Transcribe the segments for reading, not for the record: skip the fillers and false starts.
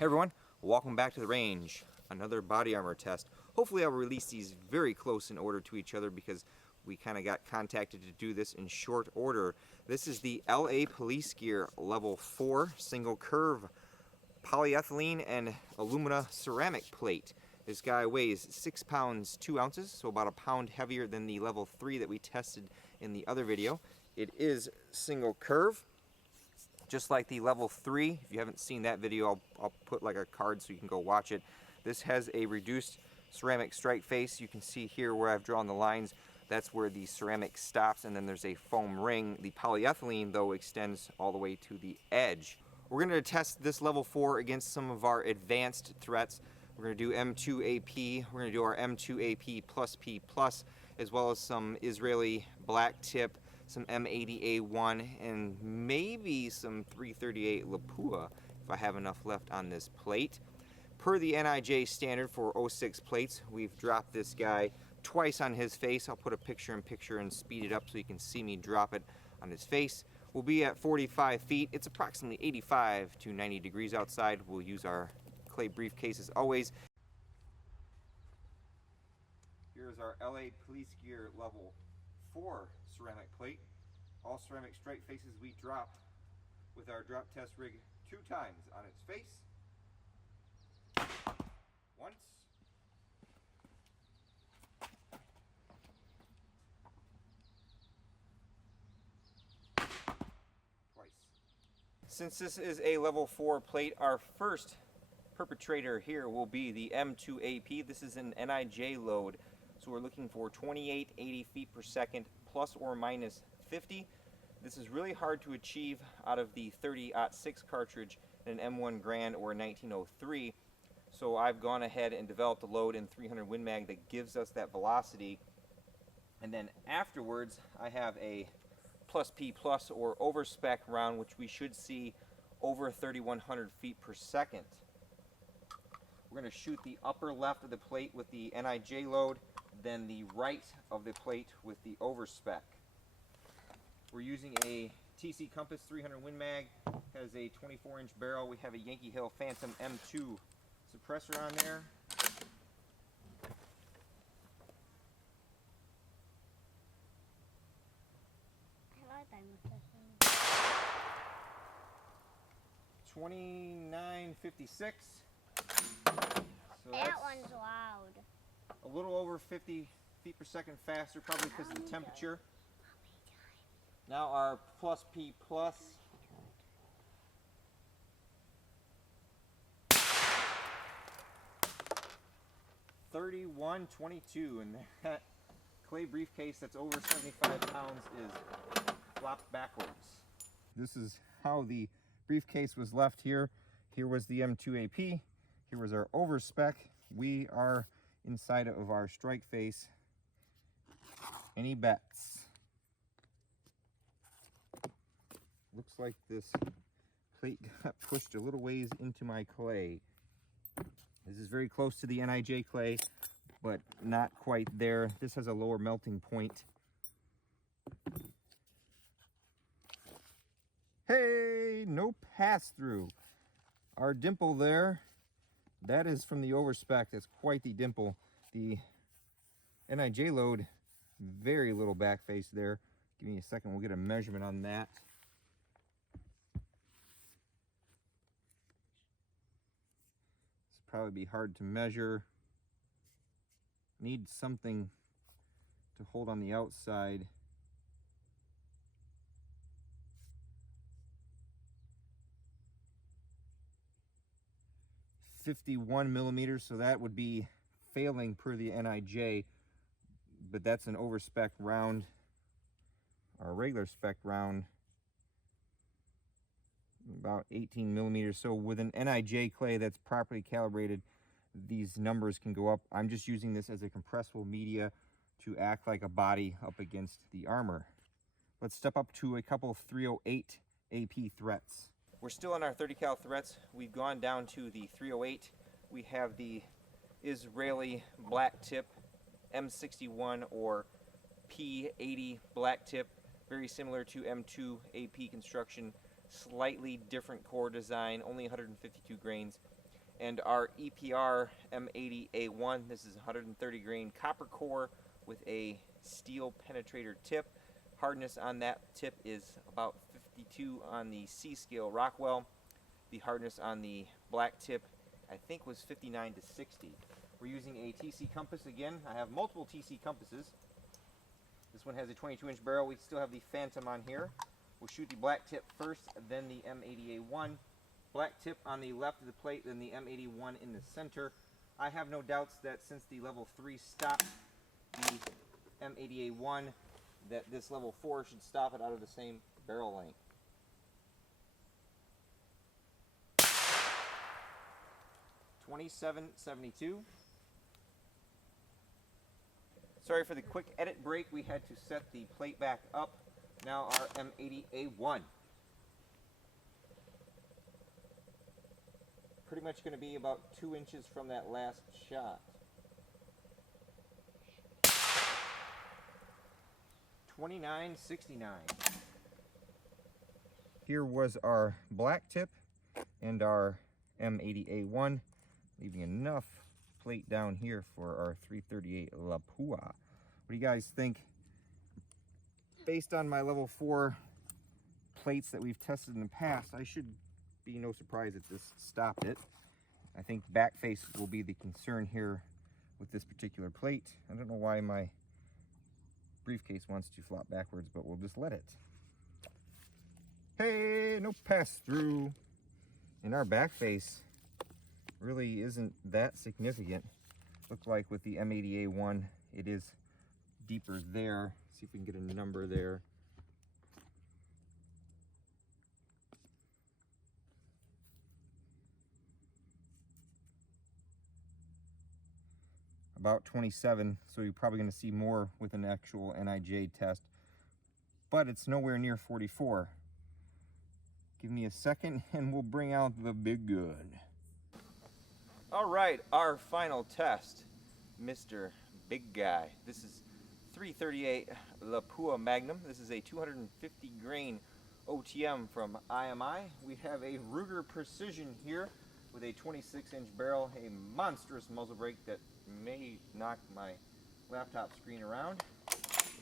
Hey everyone, welcome back to the range. Another body armor test. Hopefully I'll release these very close in order to each other because we kind of got contacted to do this in short order. This is the LA Police Gear Level 4 single curve polyethylene and alumina ceramic plate. This guy weighs 6 pounds 2 ounces, so about a pound heavier than the level 3 that we tested in the other video. It is single curve, just like the level 3. If you haven't seen that video, I'll put like a card so you can go watch it. This has a reduced ceramic strike face. You can see here where I've drawn the lines. That's where the ceramic stops, and then there's a foam ring. The polyethylene, though, extends all the way to the edge. We're going to test this level 4 against some of our advanced threats. We're going to do M2AP. We're going to do our M2AP plus P+, as well as some Israeli black tip, some M80A1, and maybe some 338 Lapua if I have enough left on this plate. Per the NIJ standard for 06 plates, we've dropped this guy twice on his face. I'll put a picture-in-picture and speed it up so you can see me drop it on his face. We'll be at 45 feet. It's approximately 85 to 90 degrees outside. We'll use our clay briefcase as always. Here's our LA Police Gear Level 4 ceramic plate. All ceramic strike faces we dropped with our drop test rig 2 times on its face. Once. Twice. Since this is a level 4 plate, our first perpetrator here will be the M2AP. This is an NIJ load. So we're looking for 2880 feet per second plus or minus 50. This is really hard to achieve out of the 30-06 cartridge in an M1 Grand or a 1903. So I've gone ahead and developed a load in 300 Win Mag that gives us that velocity. And then afterwards, I have a plus P plus or over spec round, which we should see over 3100 feet per second. We're going to shoot the upper left of the plate with the NIJ load, then the right of the plate with the over spec. We're using a TC Compass 300 Win Mag, has a 24-inch barrel. We have a Yankee Hill Phantom M2 suppressor on there. $29.56. So that one's loud. A little over 50 feet per second faster, probably because of the temperature. Now our plus P plus. $31.22, and that clay briefcase that's over 75 pounds is flopped backwards. This is how the briefcase was left here. Here was the M2AP. Here was our over spec. We are inside of our strike face. Any bets? Looks like this plate got pushed a little ways into my clay. This is very close to the NIJ clay, but not quite there. This has a lower melting point. Hey, no pass-through. Our dimple there, that is from the overspec. That's quite the dimple. The NIJ load, very little back face there. Give me a second, we'll get a measurement on that. Probably be hard to measure. Need something to hold on the outside. .51 millimeters, so that would be failing per the NIJ, but that's an over spec round. Our regular spec round, about 18 millimeters. So with an NIJ clay that's properly calibrated, these numbers can go up. I'm just using this as a compressible media to act like a body up against the armor. Let's step up to a couple of 308 AP threats. We're still on our 30 cal threats. We've gone down to the 308. We have the Israeli black tip M61 or P80 black tip, very similar to M2 AP construction. Slightly different core design, only 152 grains. and our EPR M80A1. This is 130 grain copper core with a steel penetrator tip. Hardness on that tip is about 52 on the C scale Rockwell. The hardness on the black tip, I think, was 59 to 60. We're using a TC compass again. I have multiple TC compasses. This one has a 22-inch barrel. We still have the Phantom on here. We'll shoot the black tip first, then the M80A1. Black tip on the left of the plate, then the M81 in the center. I have no doubts that since the level 3 stopped the M80A1, that this level 4 should stop it out of the same barrel length. .2772. Sorry for the quick edit break. We had to set the plate back up. Now our M80A1. Pretty much going to be about 2 inches from that last shot. 2969. Here was our black tip and our M80A1, leaving enough plate down here for our 338 Lapua. What do you guys think? Based on my level 4 plates that we've tested in the past, I should be no surprise that this stopped it. I think back face will be the concern here with this particular plate. I don't know why my briefcase wants to flop backwards, but we'll just let it. Hey, no pass through. And our back face really isn't that significant. Looks like with the M80A1, it is deeper there. See if we can get a number there. About 27, so you're probably going to see more with an actual NIJ test, but it's nowhere near 44. Give me a second and we'll bring out the big gun. All right, our final test, Mr. Big Guy. This is 338 Lapua Magnum. This is a 250 grain OTM from IMI. We have a Ruger Precision here with a 26-inch barrel, a monstrous muzzle brake that may knock my laptop screen around.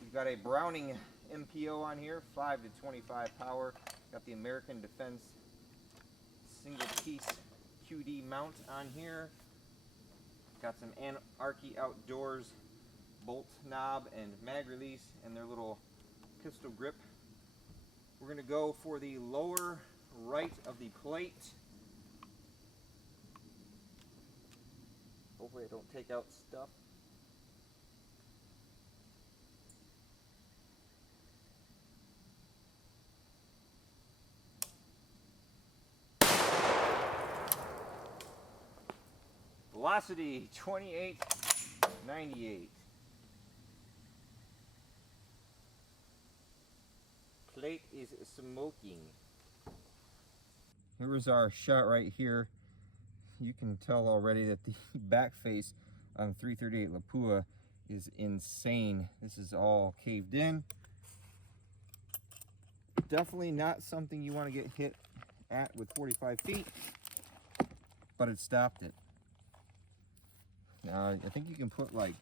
We've got a Browning MPO on here, 5 to 25 power. Got the American Defense single piece QD mount on here. Got some N.R.E.G.E Outdoors bolt knob and mag release and their little pistol grip. We're going to go for the lower right of the plate. Hopefully I don't take out stuff. Velocity 2898. Plate is smoking. Here is our shot right here. You can tell already that the back face on 338 Lapua is insane. This is all caved in. Definitely not something you want to get hit at with 45 feet, but it stopped it. Now, I think you can put like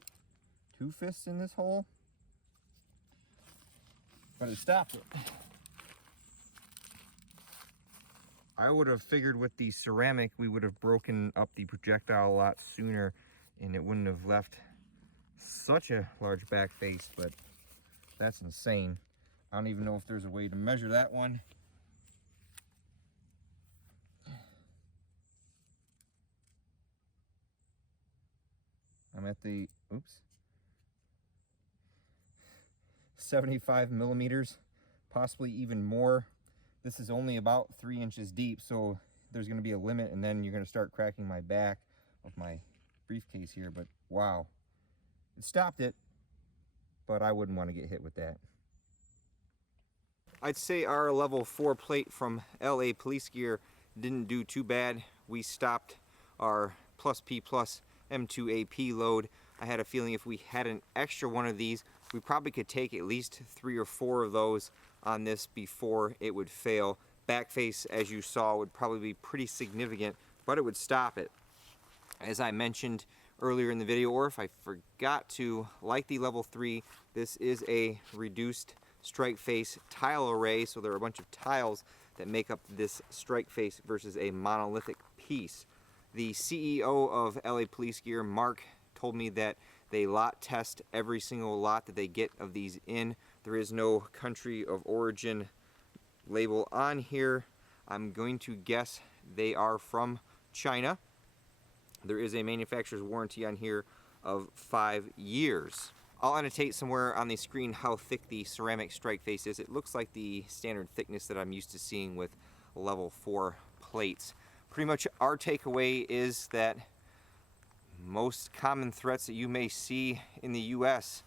2 fists in this hole, but it stopped it. I would have figured with the ceramic we would have broken up the projectile a lot sooner and it wouldn't have left such a large back face, but that's insane. I don't even know if there's a way to measure that one. I'm at the, 75 millimeters, possibly even more. This is only about 3 inches deep, so there's going to be a limit, and then you're going to start cracking my back of my briefcase here. But wow, it stopped it, but I wouldn't want to get hit with that. I'd say our level 4 plate from LA Police Gear didn't do too bad. We stopped our +P+ M2 AP load. I had a feeling if we had an extra one of these, we probably could take at least 3 or 4 of those on this before it would fail. Back face, as you saw, would probably be pretty significant, but it would stop it. As I mentioned earlier in the video, or if I forgot to, like the level 3, this is a reduced strike face tile array, so there are a bunch of tiles that make up this strike face versus a monolithic piece. The CEO of LA Police Gear, Mark, told me that they lot test every single lot that they get of these in. There is no country of origin label on here. I'm going to guess they are from China. There is a manufacturer's warranty on here of 5 years. I'll annotate somewhere on the screen how thick the ceramic strike face is. It looks like the standard thickness that I'm used to seeing with level 4 plates. Pretty much our takeaway is that most common threats that you may see in the US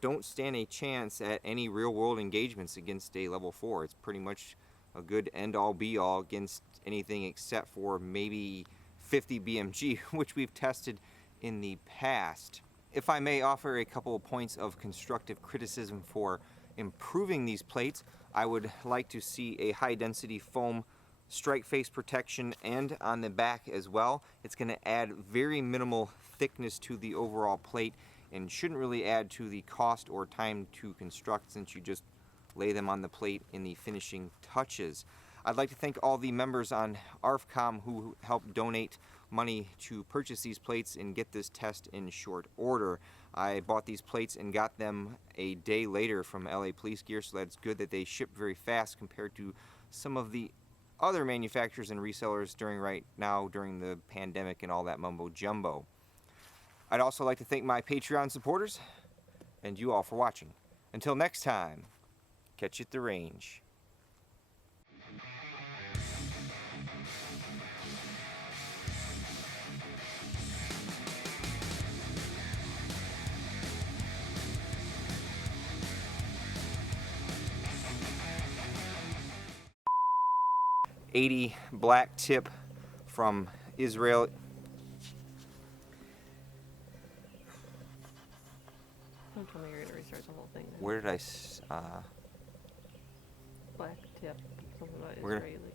don't stand a chance at any real-world engagements against a level 4. It's pretty much a good end-all be-all against anything except for maybe 50 BMG, which we've tested in the past. If I may offer a couple of points of constructive criticism for improving these plates, I would like to see a high-density foam strike face protection and on the back as well. It's going to add very minimal thickness to the overall plate and shouldn't really add to the cost or time to construct, since you just lay them on the plate in the finishing touches. I'd like to thank all the members on R.A.N.G.E who helped donate money to purchase these plates and get this test in short order. I bought these plates and got them a day later from LA Police Gear, so that's good that they ship very fast compared to some of the other manufacturers and resellers during the pandemic and all that mumbo jumbo. I'd also like to thank my Patreon supporters and you all for watching. Until next time, catch you at the range. .80 black tip from Israel. Don't tell me you're gonna restart the whole thing. Where did I? Black tip. Something about We're gonna- Israeli.